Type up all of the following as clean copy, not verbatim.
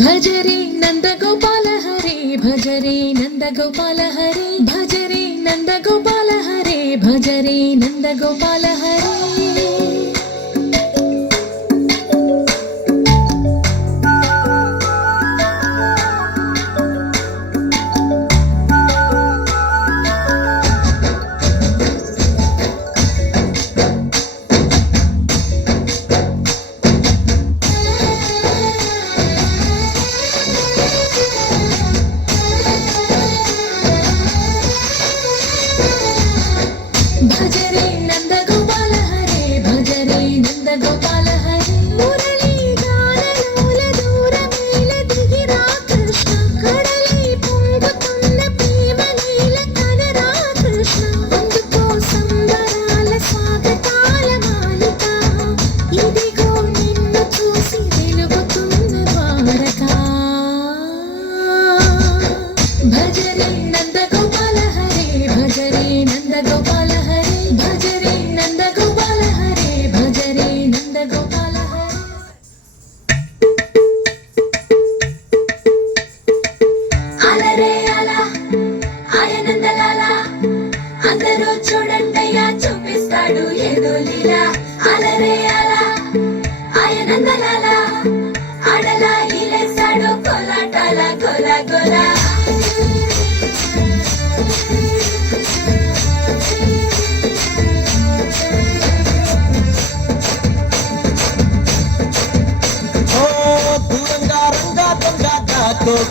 భజరే నందగోపాల హరే భజరే నందగోపాల హరే భజరే నందగోపాల హరే భజరే నందగోపాల హరే భజరే నందగోపాల హరే భజరే నందగోపాల హరే మురళీ గానలోల దూరమేల దిగిరా కృష్ణ కడలి పొంగుతున్న ప్రేమలీల కనరా కృష్ణ అందుకో సంబరాల స్వాగతాల మాలిక ఇదిగో నిన్ను చూసి వెలుగుతున్న ద్వారక భజరే నందగోపాల హరే భజరే నందగోపాల అందరూ చూడండయ్యా చూపిస్తాడు ఏదో లీలా అలరే అలా ఆయనందలాల ఆడలా ఈలేస్తాడు కోలాటాల గోలా గోలా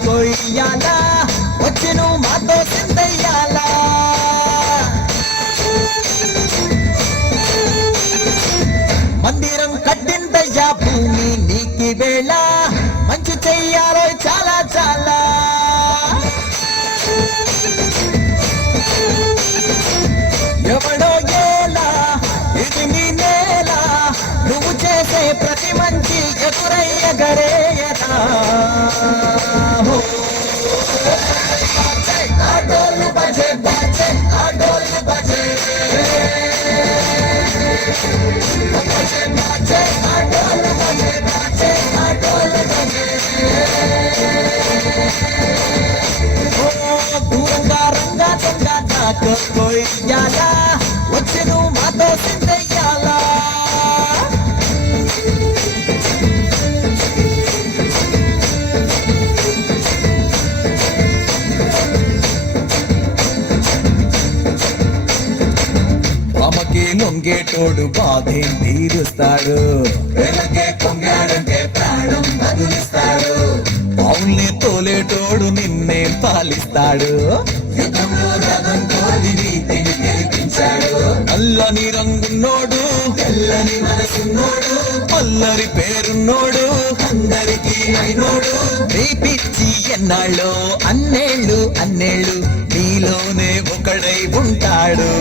కొయ్యాలా వచ్చెను మాతో సిందయ్యాలా మందిరం కట్టిందయ్యా భూమి నీకి వేళ మంచి చెయ్యాలో చాలా చాలా ఎవడో ఏలా ఇది నీ నేల నువ్వు చేసే ప్రతి మంచి ఎదురయ్యగరేయదా ఆటోలు బజే బజే ఆటోలు బజే బజే బజే ఆటోలు బజే బజే ఆటోలు బజే ఓ దూరంగా రంగా దొంగ నాతో కొయ్యాలా వచ్చెను మాతో సిందయ్యాలా లొంగేటోడు బాధేం తీరుస్తాడు కొంగాడంటే ప్రాణం బదులిస్తాడు అవునే తోలేటోడు నిన్నే పాలిస్తాడు నల్లని రంగున్నోడు తెల్లని మనసున్నోడు అల్లరి పేరున్నోడు అందరికీ అయినోడు నీ పిచ్చి ఎన్నాళ్ళు అన్నేళ్ళు అన్నేళ్ళు నీలోనే ఒకడై ఉంటాడు